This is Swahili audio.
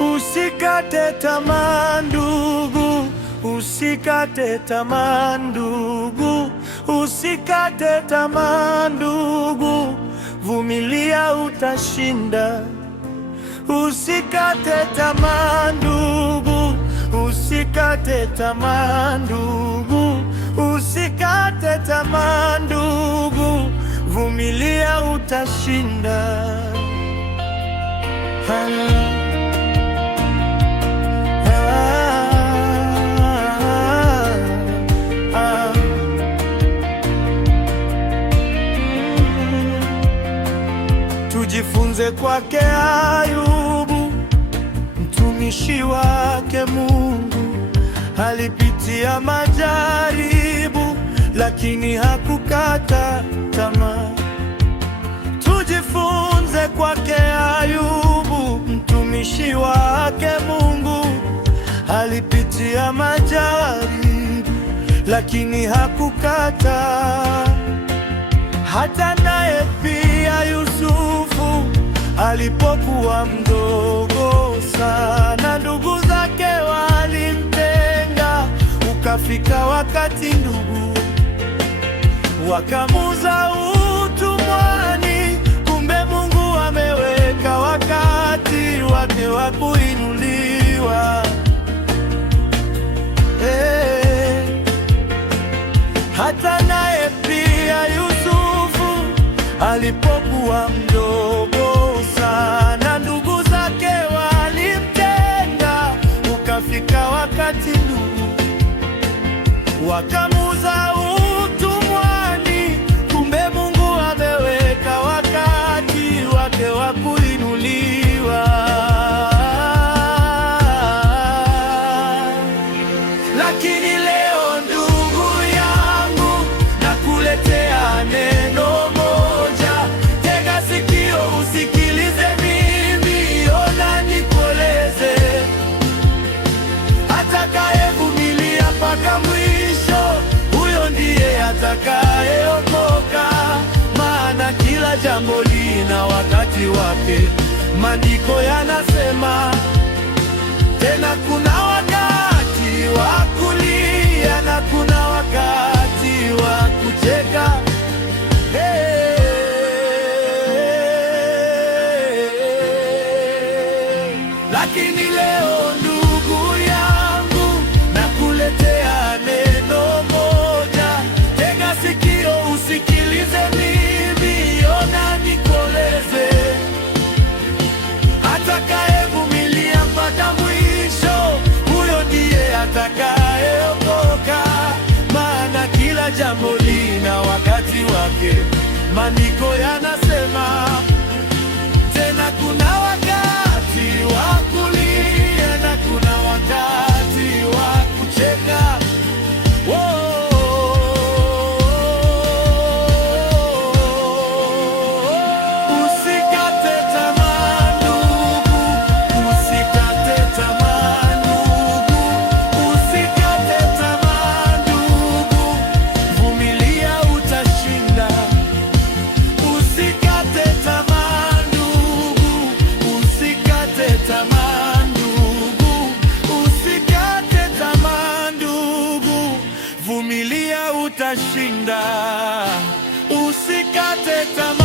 Usikate tamaa ndugu, usikate tamaa ndugu, usikate tamaa ndugu, vumilia utashinda. Usikate tamaa ndugu, usikate tamaa ndugu, usikate tamaa ndugu, vumilia utashinda. Tujifunze kwake Ayubu, mtumishi wake Mungu. Alipitia majaribu, lakini hakukata tamaa. Tujifunze kwake Ayubu, mtumishi wake Mungu. Alipitia majaribu, lakini hakukata. Hata naye pia Yusufu alipokuwa mdogo sana, ndugu zake walimtenga. Ukafika wakati ndugu wakamuuza utumwani. Kumbe Mungu ameweka wakati wake wa kuinuliwa. Hata naye pia Yusufu alipokuwa mdogo sana, ndugu zake walimtenga. Ukafika wakati ndugu wakamuuza utumwani. Kumbe Mungu ameweka wakati wake wa kuinuliwa. Lakini leo ndugu yangu, nakuletea neno moja. Tega sikio usikilize mimi, ona nikueleze. Atakayevumilia mpaka mwisho, huyo ndiye atakayeokoka. Maana kila jambo lina wakati wake. Maandiko yanasema, tena kuna wakati wa kulia na kuna wakati wa kucheka. Lakini leo ndugu yangu, nakuletea neno moja. Tega sikio usikilize mimi, ona nikueleze. Atakayevumilia mpaka mwisho, huyo ndiye atakayeokoka. Maana kila jambo lina wakati wake. Maandiko yanasema, tena kuna wakati wa kulia na kuna wakati wa kucheka. Usikate tamaa ndugu, usikate tamaa ndugu, usikate tamaa ndugu, vumilia utashinda. Usikate tamaa ndugu, usikate tamaa ndugu, usikate tamaa ndugu, vumilia utashinda. Usikate tamaa.